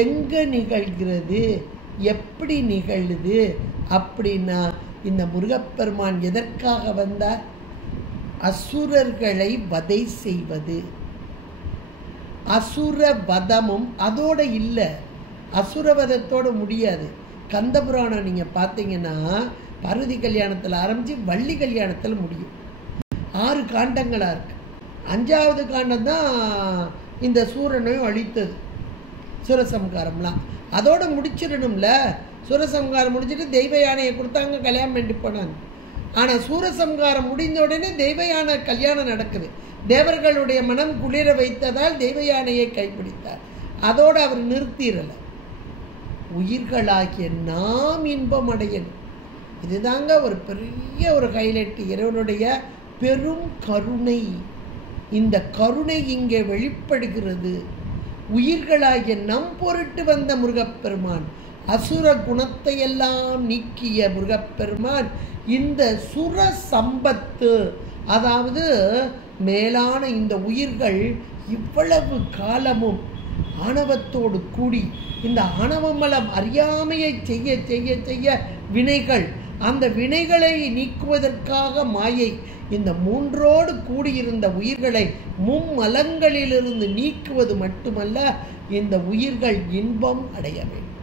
எங்கே நிகழ்கிறது, எப்படி நிகழுது அப்படின்னா, இந்த முருகப்பெருமான் எதற்காக வந்தார்? அசுரர்களை வதை செய்வது. அசுர வதமும் அதோட இல்லை, அசுரவதத்தோடு முடியாது. கந்தபுராணம் நீங்கள் பார்த்தீங்கன்னா பார்வதி கல்யாணத்தில் ஆரம்பித்து வள்ளி கல்யாணத்தில் முடியும். 6 காண்டங்களாக இருக்கு. 5வது காண்டம் தான் இந்த சூரனையும் அழித்தது, சூரசம்காரம்லாம். அதோடு முடிச்சிடணும்ல. சூரசம்காரம் முடிச்சுட்டு தெய்வ யானையை கொடுத்தாங்க, கல்யாணம் பண்ணிட்டு போனாங்க. ஆனால் சூரசம்காரம் முடிந்த உடனே தெய்வ யானை கல்யாணம் நடக்குது. தேவர்களுடைய மனம் குளிர வைத்ததால் தெய்வ யானையை கைப்பிடித்தார். அதோடு அவர் நிறுத்திடலை. உயிர்களாகிய நாம் இன்பம் அடையணும். இதுதாங்க ஒரு பெரிய ஒரு ஹைலைட், இறைவனுடைய பெரும் கருணை. இந்த கருணை இங்கே வெளிப்படுகிறது. உயிர்களாகிய நம் பொருட்டு வந்த முருகப்பெருமான், அசுர குணத்தை எல்லாம் நீக்கிய முருகப்பெருமான் இந்த சுர சம்பத்து, அதாவது மேலான இந்த உயிர்கள் இவ்வளவு காலமும் ஆணவத்தோடு கூடி இந்த ஆணவமலம் அறியாமையை செய்ய செய்ய செய்ய வினைகள், அந்த வினைகளை நீக்குவதற்காக மாயை இந்த 3ஓடு கூடியிருந்த உயிர்களை மும்மலங்களிலிருந்து நீக்குவது மட்டுமல்ல, இந்த உயிர்கள் இன்பம் அடைய வேண்டும்,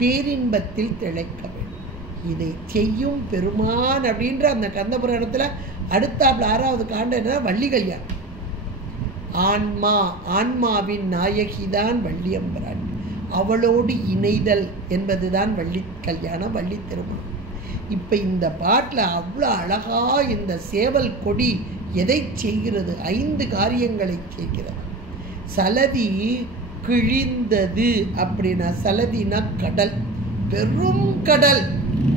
பேரின்பத்தில் திளைக்க வேண்டும். இதை செய்யும் பெருமான் அப்படின்ற அந்த கந்தபுராணத்தில் அடுத்தாப்புல 6வது காண்டம் என்ன? வள்ளி கல்யாணம். ஆன்மா, ஆன்மாவின் நாயகிதான் வள்ளியம்பரான். அவளோடு இணைதல் என்பதுதான் வள்ளி கல்யாணம், வள்ளி திருமணம். இப்போ இந்த பாட்டில் அவ்வளோ அழகாக இந்த சேவல் கொடி எதை செய்கிறது? 5 காரியங்களை செய்கிறது. சலதி கிழிந்தது அப்படின்னா, சலதினா கடல், பெரும் கடல்.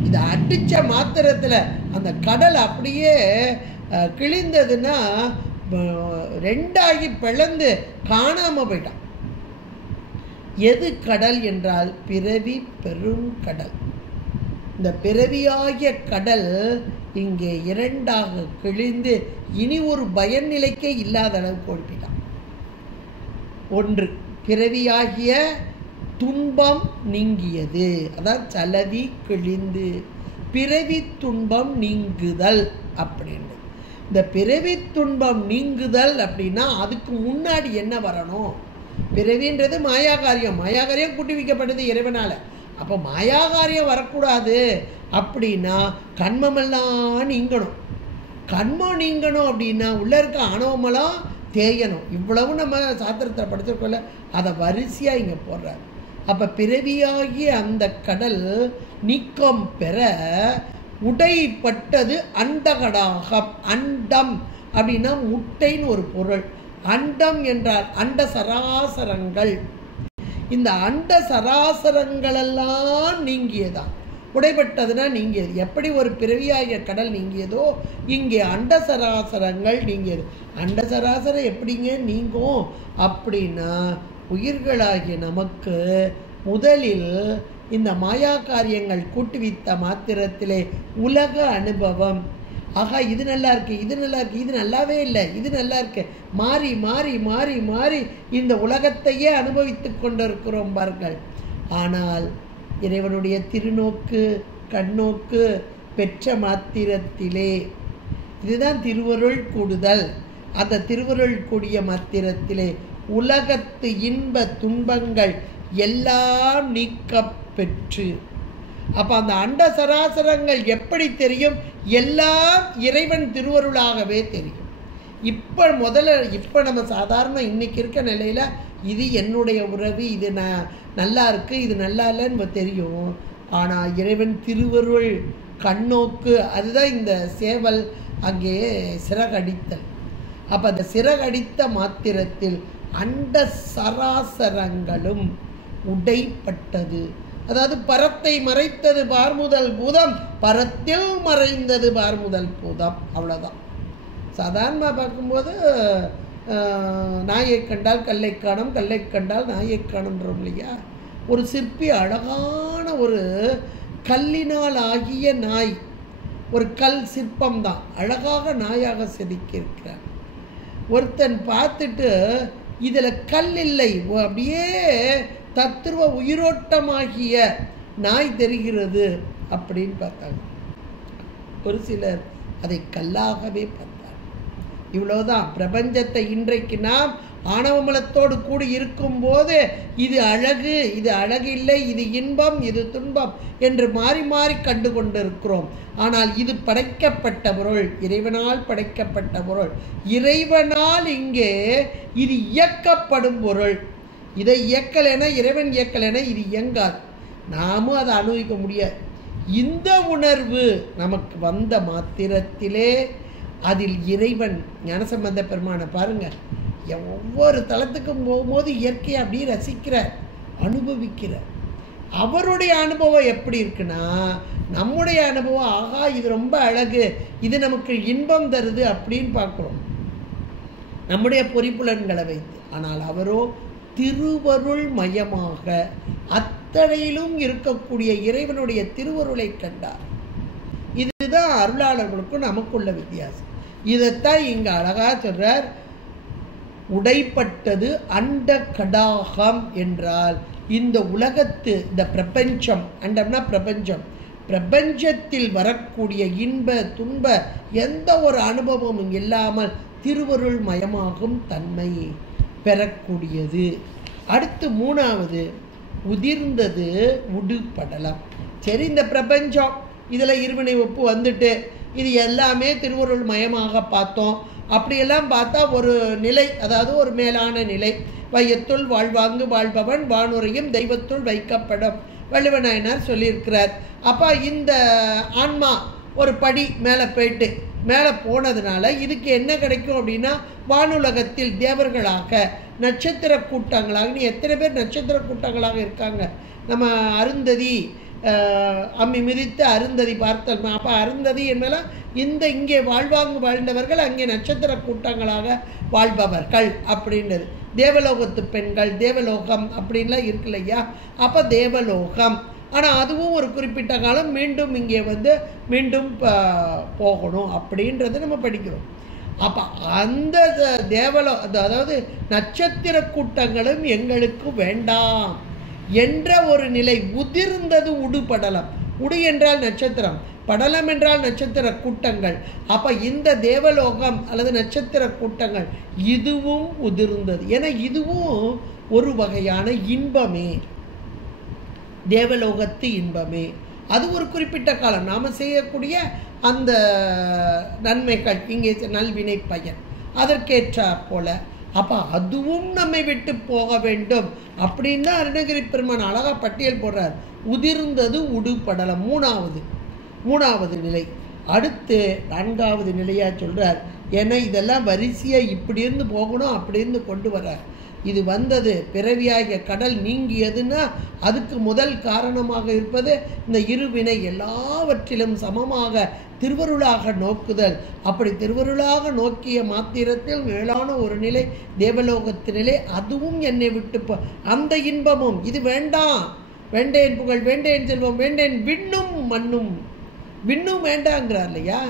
இதை அடித்த மாத்திரத்தில் அந்த கடல் அப்படியே கிழிந்ததுன்னா 2ஆகி பிளந்து காணாமல் போயிட்டான். எது கடல் என்றால் பிறவி பெரும் கடல். இந்த பிறவியாகிய கடல் இங்கே 2ஆக கிழிந்து இனி ஒரு பயன்நிலைக்கே இல்லாத அளவுக்கு ஓடிப்பிட்டான். 1 பிறவியாகிய துன்பம் நீங்கியது, அதான் சலதி கிழிந்து. பிறவி துன்பம் நீங்குதல் அப்படின்னு. இந்த பிறவி துன்பம் நீங்குதல் அப்படின்னா அதுக்கு முன்னாடி என்ன வரணும்? பிறவின்றது மாயாகாரியம், மாயாகாரியம் கூட்டி வைக்கப்படுது இறைவனால். அப்போ மாயாகாரியம் வரக்கூடாது அப்படின்னா கண்மமெல்லாம் நீங்கணும். கண்மம் நீங்கணும் அப்படின்னா உள்ளே இருக்க ஆணவமெல்லாம் தேயணும். இவ்வளவு நம்ம சாத்திரத்தில் படிச்சிருக்கோம்ல, அதை வரிசையாக இங்கே போடுறார். அப்போ பிறவியாகிய அந்த கடல் நீக்கம் பெற உடைப்பட்டது அண்டகடாகம். அண்டம் அப்படின்னா முட்டைன்னு ஒரு பொருள். அண்டம் என்றால் அண்ட சராசரங்கள். இந்த அண்ட சராசரங்களெல்லாம் நீங்கியதான். உடைப்பட்டதுன்னா நீங்கியது. எப்படி ஒரு பிறவியாகிய கடல் நீங்கியதோ இங்கே அண்ட சராசரங்கள் நீங்கியது. அண்ட சராசரம் எப்படிங்க நீங்கும் அப்படின்னா, உயிர்களாகிய நமக்கு முதலில் இந்த மாயா காரியங்கள் கூட்டுவித்த மாத்திரத்திலே உலக அனுபவம். ஆகா, இது நல்லா இருக்கு, இது நல்லா இருக்கு, இது நல்லாவே இல்லை, இது நல்லா இருக்கு, மாறி மாறி மாறி மாறி இந்த உலகத்தையே அனுபவித்து கொண்டிருக்கிறோம் பாருங்கள். ஆனால் இறைவனுடைய திருநோக்கு கண்ணோக்கு பெற்ற மாத்திரத்திலே, இதுதான் திருவருள் கூடுதல். அந்த திருவருள் கூடிய மாத்திரத்திலே உலகத்து இன்ப துன்பங்கள் எல்லாம் நீக்க பெற்று, அப்போ அந்த அண்ட சராசரங்கள் எப்படி தெரியும்? எல்லாம் இறைவன் திருவருளாகவே தெரியும். இப்போ நம்ம சாதாரண இன்னைக்கு இருக்க நிலையில் இது என்னுடைய உறவு, இது நல்லா இருக்கு, இது நல்லா இல்லைன்னு தெரியும். ஆனால் இறைவன் திருவருள் கண்ணோக்கு, அதுதான் இந்த சேவல் அங்கே சிறகடித்தல். அப்போ அந்த சிறகடித்த மாத்திரத்தில் அண்ட சராசரங்களும் உடைப்பட்டது. அதாவது பரத்தை மறைத்தது பார்முதல் பூதம், பரத்தில் மறைந்தது பார்முதல் பூதம். அவ்வளோதான். சாதாரணமாக பார்க்கும்போது நாயை கண்டால் கல்லை காணும், கல்லை கண்டால் நாயை காணுன்றோம் இல்லையா? ஒரு சிற்பி அழகான ஒரு கல்லினால் ஆகிய நாய், ஒரு கல் சிற்பம் தான், அழகாக நாயாக செதுக்கியிருக்கிறார். ஒருத்தன் பார்த்துட்டு இதில் கல் இல்லை, அப்படியே தத்துவ உயிரோட்டமாகிய நாய் தெரிகிறது அப்படின்னு பார்த்தாங்க. ஒரு சிலர் அதை கல்லாகவே பார்த்தாங்க. இவ்வளவுதான். பிரபஞ்சத்தை இன்றைக்கு நாம் ஆணவமலத்தோடு கூடி இருக்கும்போது இது அழகு, இது அழகு இல்லை, இது இன்பம், இது துன்பம் என்று மாறி மாறி கண்டு கொண்டிருக்கிறோம். ஆனால் இது படைக்கப்பட்ட பொருள், இறைவனால் படைக்கப்பட்ட பொருள். இறைவனால் இங்கே இது இயக்கப்படும் பொருள். இதை இயக்கலைன்னா, இறைவன் இயக்கலைன்னா இது இயங்காது, நாமும் அதை அனுபவிக்க முடியாது. இந்த உணர்வு நமக்கு வந்த மாத்திரத்திலே அதில் இறைவன் ஞானசம்பந்த பெருமானை பாருங்க, ஒவ்வொரு தளத்துக்கும் போகும்போது இயற்கையை அப்படியே ரசிக்கிறார், அனுபவிக்கிறார். அவருடைய அனுபவம் எப்படி இருக்குன்னா, நம்முடைய அனுபவம் ஆகா இது ரொம்ப அழகு, இது நமக்கு இன்பம் தருது அப்படின்னு பார்க்குறோம் நம்முடைய பொறிப்புலன்களை வைத்து. ஆனால் அவரோ திருவருள் மயமாக அத்தனையிலும் இருக்கக்கூடிய இறைவனுடைய திருவருளை கண்டார். இதுதான் அருளாளர்களுக்கும் நமக்குள்ள வித்தியாசம். இதைத்தான் இங்க அழகா சொல்றார். உடைப்பட்டது அண்ட கடாகம் என்றால் இந்த உலகத்து, இந்த பிரபஞ்சம், அண்டம்னா பிரபஞ்சம், பிரபஞ்சத்தில் வரக்கூடிய இன்ப துன்ப எந்த ஒரு அனுபவமும் இல்லாமல் திருவருள் மயமாகும் தன்மை பெறக்கூடியது. அடுத்து மூணாவது உதிர்ந்தது உடுபடலம். சரி, இந்த பிரபஞ்சம் இதில் இருவினை ஒப்பு வந்துட்டு இது எல்லாமே திருவருள் மயமாக பார்த்தோம். அப்படியெல்லாம் பார்த்தா ஒரு நிலை, அதாவது ஒரு மேலான நிலை. வையத்துள் வாழ்வாங்கு வாழ்பவன் வானுரையும் தெய்வத்துள் வைக்கப்படும் வள்ளுவநாயனார் சொல்லியிருக்கிறார். அப்போ இந்த ஆன்மா ஒரு படி மேலே போயிட்டு மேலே போனதுனால இதுக்கு என்ன கிடைக்கும் அப்படின்னா, வானுலகத்தில் தேவர்களாக நட்சத்திர கூட்டங்களாக, நீ எத்தனை பேர் நட்சத்திர கூட்டங்களாக இருக்காங்க. நம்ம அருந்ததி அம்மி மிதித்து அருந்ததி பார்த்தல். அப்போ அருந்ததி என்பதெல்லாம் இங்கே வாழ்வாங்கு வாழ்ந்தவர்கள், அங்கே நட்சத்திர கூட்டங்களாக வாழ்பவர்கள் அப்படின்றது. தேவலோகத்து பெண்கள், தேவலோகம் அப்படின்லாம் இருக்கு இல்லையா? அப்போ தேவலோகம். ஆனால் அதுவும் ஒரு குறிப்பிட்ட காலம் மீண்டும் இங்கே மீண்டும் போகணும் அப்படின்றது நம்ம படிக்கிறோம். அப்போ அந்த அதாவது நட்சத்திர கூட்டங்களும் எங்களுக்கு வேண்டாம் என்ற ஒரு நிலை. உதிர்ந்தது உடுபடலம். உடு என்றால் நட்சத்திரம், படலம் என்றால் நட்சத்திர கூட்டங்கள். அப்போ இந்த தேவலோகம் அல்லது நட்சத்திர கூட்டங்கள் இதுவும் உதிர்ந்தது. ஏன்னா இதுவும் ஒரு வகையான இன்பமே, தேவலோகத்து இன்பமே. அது ஒரு குறிப்பிட்ட காலம் நாம் செய்யக்கூடிய அந்த நன்மைகள், இங்கே நல்வினை பயன். அதற்கேற்றாற் போல. அப்போ அதுவும் நம்மை விட்டு போக வேண்டும் அப்படின்னு தான் அருணகிரி பெருமான் அழகாக பட்டியல் போடுறார். உதிர்ந்தது உடுபடலம் மூணாவது நிலை. அடுத்து 4வது நிலையாக சொல்கிறார். ஏன்னா இதெல்லாம் வரிசையாக இப்படி இருந்து போகணும், அப்படி இருந்து கொண்டு வர்றார். இது வந்தது பிறவியாகிய கடல் நீங்கியதுன்னா அதுக்கு முதல் காரணமாக இருப்பது இந்த இருவினை எல்லாவற்றிலும் சமமாக திருவருளாக நோக்குதல். அப்படி திருவருளாக நோக்கிய மாத்திரத்தில் மேலான ஒரு நிலை தேவலோகத்தினிலே, அதுவும் என்னை விட்டு அந்த இன்பமும் இது வேண்டாம். வேண்டேன் புகழ், வேண்டேன் செல்வம், வேண்டேன் விண்ணும் மண்ணும், விண்ணும் வேண்டாங்கிறார் இல்லையா?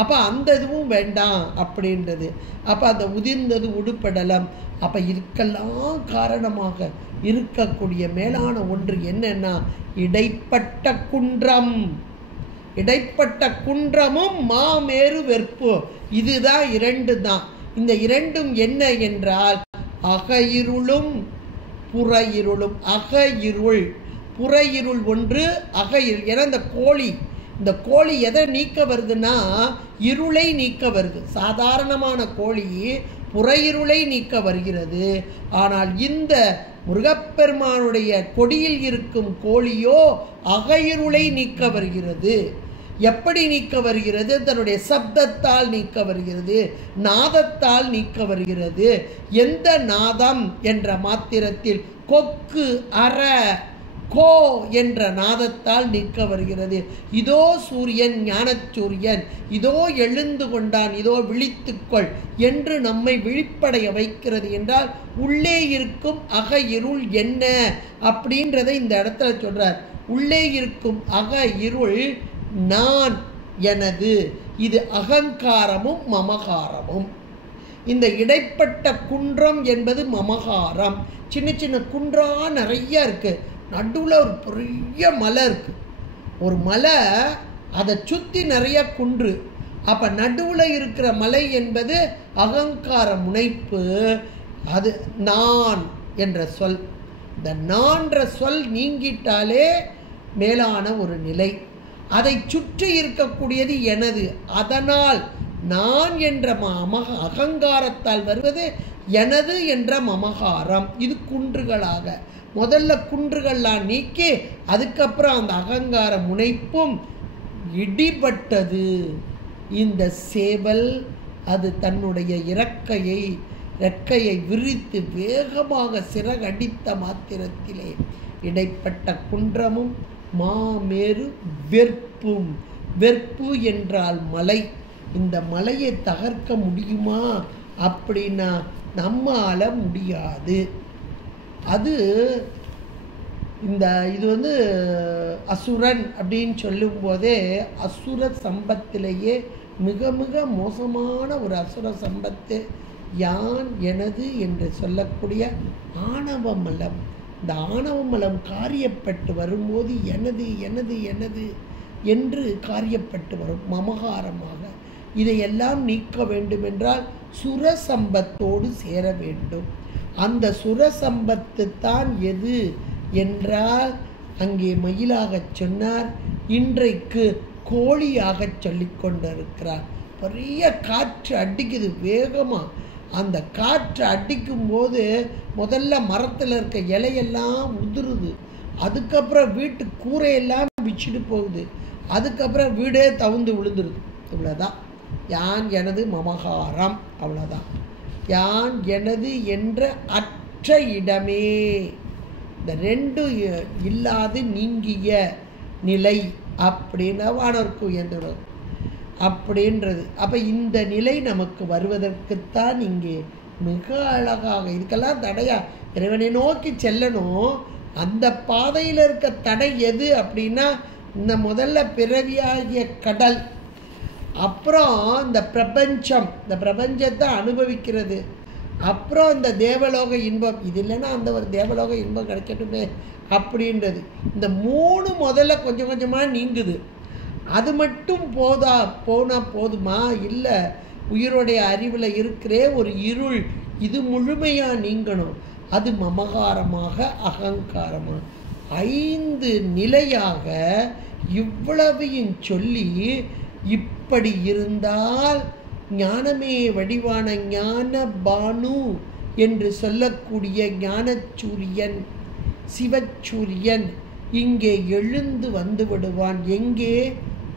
அப்போ அந்த இதுவும் வேண்டாம் அப்படின்றது. அப்போ அந்த உதிர்ந்தது உடுப்படலம். அப்போ இதுக்கெல்லாம் காரணமாக இருக்கக்கூடிய மேலான ஒன்று என்னன்னா இடைப்பட்ட குன்றம். இடைப்பட்ட குன்றமும் மாமேரு வெற்பு. இதுதான் 2 தான். இந்த 2ம் என்ன என்றால் அகையிருளும் புறையிருளும். அகையிருள், புறையிருள் ஒன்று, அகையிருள். ஏன்னா இந்த கோழி எதை நீக்க வருதுன்னா இருளை நீக்க வருது. சாதாரணமான கோழி புறையிருளை நீக்க வருகிறது. ஆனால் இந்த முருகப்பெருமானுடைய கொடியில் இருக்கும் கோழியோ அகையிருளை நீக்க வருகிறது. எப்படி நீக்க வருகிறது? தன்னுடைய சப்தத்தால் நீக்க வருகிறது, நாதத்தால் நீக்க வருகிறது. எந்த நாதம் என்ற மாத்திரத்தில் கொக்கு அற கோ என்ற நாதத்தால் நீக்க வருகிறது. இதோ சூரியன், ஞானச்சூரியன், இதோ எழுந்து கொண்டான், இதோ விழித்துக்கொள் என்று நம்மை விழிப்படைய வைக்கிறது. என்றால் உள்ளே இருக்கும் அக இருள் என்ன அப்படின்றதை இந்த இடத்துல சொல்றார். உள்ளே இருக்கும் அக இருள் நான், எனது. இது அகங்காரமும் மமகாரமும். இந்த இடைப்பட்ட குன்றம் என்பது மமகாரம். சின்ன சின்ன குன்றா நிறைய இருக்கு. நடுவில் ஒரு பெரிய மலை இருக்குது. ஒரு மலை, அதை சுற்றி நிறைய குன்று. அப்போ நடுவில் இருக்கிற மலை என்பது அகங்கார முனைப்பு. அது நான் என்ற சொல். இந்த நான்ற சொல் நீங்கிட்டாலே மேலான ஒரு நிலை. அதை சுற்றி இருக்கக்கூடியது எனது. அதனால் நான் என்ற அகங்காரத்தால் வருவது எனது என்ற மமகாரம். இது குன்றுகளாக முதல்ல குன்றுகள்லாம் நீக்கி அதுக்கப்புறம் அந்த அகங்கார முனைப்பும் இடிபட்டது. இந்த சேவல் அது தன்னுடைய இறக்கையை விரித்து வேகமாக சிறகடித்த மாத்திரத்திலே இடைப்பட்ட குன்றமும் மாமேரு வெற்பும். வெற்பு என்றால் மலை. இந்த மலையை தகர்க்க முடியுமா அப்படின்னா நம்மால முடியாது. இது அசுரன் அப்படின்னு சொல்லும்போதே அசுர சம்பத்திலேயே மிக மிக மோசமான ஒரு அசுர சம்பத்து யான், எனது என்று சொல்லக்கூடிய ஆணவ மலம். இந்த ஆணவ மலம் காரியப்பட்டு வரும்போது எனது எனது எனது என்று காரியப்பட்டு வரும் மமகாரமாக. இதையெல்லாம் நீக்க வேண்டுமென்றால் சுரசம்பத்தோடு சேர வேண்டும். அந்த சுரசம்பத்து தான் எது என்றால் அங்கே மயிலாகச் சொன்னார், இன்றைக்கு கோழியாக சொல்லி கொண்டிருக்கிறார். பெரிய காற்று அடிக்குது வேகமாக. அந்த காற்று அடிக்கும் போது முதல்ல மரத்தில் இருக்க இலையெல்லாம் உதிருது. அதுக்கப்புறம் வீட்டு கூரையெல்லாம் விச்சிட்டு போகுது. அதுக்கப்புறம் வீடே தவுந்து விழுந்துருது. இவ்வளோதான் யான் எனது மமகாரம். அவ்வளோதான் யான் எனது என்ற அற்ற இடமே. இந்த 2 இல்லாது நீங்கிய நிலை அப்படின்னு வானோர்க்கு உயர்ந்துடும் அப்படின்றது. அப்போ இந்த நிலை நமக்கு வருவதற்குத்தான் இங்கே மிக அழகாக இதுக்கெல்லாம் தடையா இறைவனை நோக்கி செல்லணும். அந்த பாதையில் இருக்க தடை எது அப்படின்னா இந்த முதல்ல பிறவியாகிய கடல், அப்புறம் இந்த பிரபஞ்சம், இந்த பிரபஞ்சத்தை அனுபவிக்கிறது, அப்புறம் இந்த தேவலோக இன்பம். இது இல்லைன்னா அந்த ஒரு தேவலோக இன்பம் கிடைக்கட்டுமே அப்படின்றது. இந்த 3 முதல்ல கொஞ்சம் கொஞ்சமாக நீங்குது. அது மட்டும் போனால் போதுமா? இல்லை, உயிருடைய அறிவில் இருக்கிற ஒரு இருள், இது முழுமையாக நீங்கணும். அது மமகாரமாக அகங்காரமாக 5 நிலையாக இவ்வளவையும் சொல்லி இப்படி இருந்தால் ஞானமே வடிவான ஞான பானு என்று சொல்லக்கூடிய ஞானச்சூரியன் சிவச்சூரியன் இங்கே எழுந்து வந்து விடுவான். எங்கே?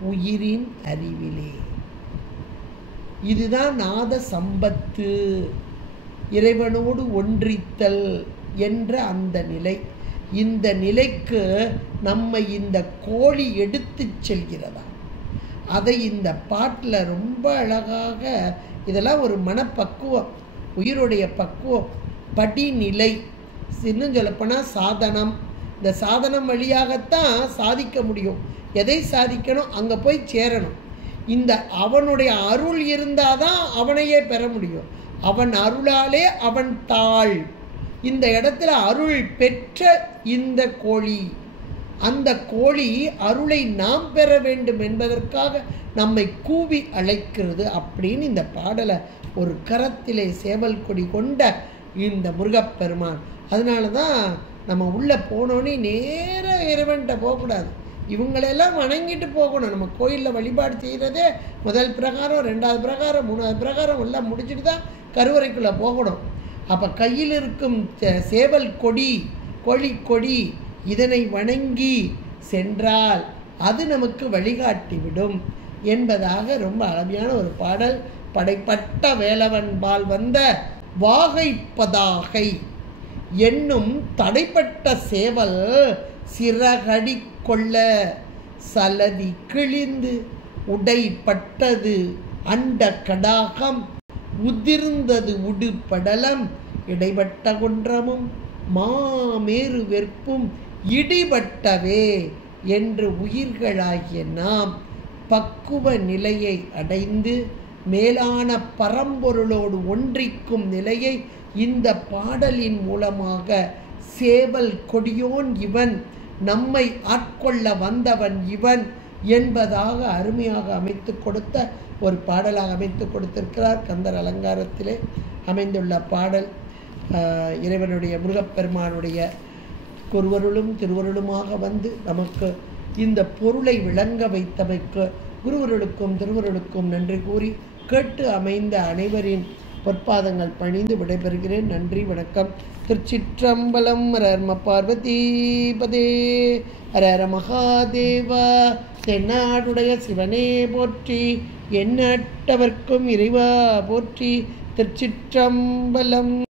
உயிரின் அறிவிலே. இதுதான் நாத சம்பத்து, இறைவனோடு ஒன்றித்தல் என்ற அந்த நிலை. இந்த நிலைக்கு நம்மை இந்த கோழி எடுத்து செல்கிறதா? அதை இந்த பாட்டில் ரொம்ப அழகாக, இதெல்லாம் ஒரு மனப்பக்குவம், உயிருடைய பக்குவம், படிநிலை. இன்னும் சொல்லப்போனால் சாதனம். இந்த சாதனம் வழியாகத்தான் சாதிக்க முடியும். எதை சாதிக்கணும்? அங்கே போய் சேரணும். இந்த அவனுடைய அருள் இருந்தால் தான் அவனையே பெற முடியும். அவன் அருளாலே அவன் தாள். இந்த இடத்துல அருள் பெற்ற இந்த கோழி, அந்த கோழி அருளை நாம் பெற வேண்டும் என்பதற்காக நம்மை கூவி அழைக்கிறது அப்படின்னு இந்த பாடலை ஒரு கரத்திலே சேவல் கொடி கொண்ட இந்த முருகப்பெருமான். அதனால தான் நம்ம உள்ளே போனோன்னே நேராக இறைவன்கிட்ட போகக்கூடாது, இவங்களெல்லாம் வணங்கிட்டு போகணும். நம்ம கோயிலில் வழிபாடு செய்கிறதே முதல் பிரகாரம், ரெண்டாவது பிரகாரம், மூணாவது பிரகாரம் எல்லாம் முடிச்சுட்டு தான் கருவறைக்குள்ளே போகணும். அப்போ கையில் இருக்கும் சேவல் கொடி, கோழிக்கொடி, இதனை வணங்கி சென்றால் அது நமக்கு வழிகாட்டிவிடும் என்பதாக ரொம்ப அழகான ஒரு பாடல். படைப்பட்ட வேலவன் பால் வந்த வாகைப்பதாகை என்னும் தடைப்பட்ட சேவல் சிறகடி கொள்ள சலதி கிழிந்து உடைப்பட்டது அண்ட கடாகம் உதிர்ந்தது உடுபடலம் இடைப்பட்ட குன்றமும் மாமேறு வெற்பும் இடிபட்டவே என்று உயிர்களாகிய நாம் பக்குவ நிலையை அடைந்து மேலான பரம்பொருளோடு ஒன்றிக்கும் நிலையை இந்த பாடலின் மூலமாக சேவல் கொடியோன் இவன், நம்மை ஆட்கொள்ள வந்தவன் இவன் என்பதாக அருமையாக அமைத்து கொடுத்த ஒரு பாடலாக அமைத்து கொடுத்திருக்கிறார். கந்தர் அலங்காரத்திலே அமைந்துள்ள பாடல் இறைவனுடைய முருகப்பெருமானுடைய குருவருளும் திருவருளுமாக வந்து நமக்கு இந்த பொருளை விளங்க வைத்தமைக்கு குருவருளுக்கும் திருவருளுக்கும் நன்றி கூறி கேட்டு அமைந்த அனைவரின் பொற்பாதங்கள் பணிந்து விடைபெறுகிறேன். நன்றி, வணக்கம். திருச்சிற்றம்பலம். ஹர பார்வதி பதே, ஹர ஹர மகாதேவா. தென்னாடுடைய சிவனே போற்றி, எண்ணற்றவர்க்கும் இறைவா போற்றி. திருச்சிற்றம்பலம்.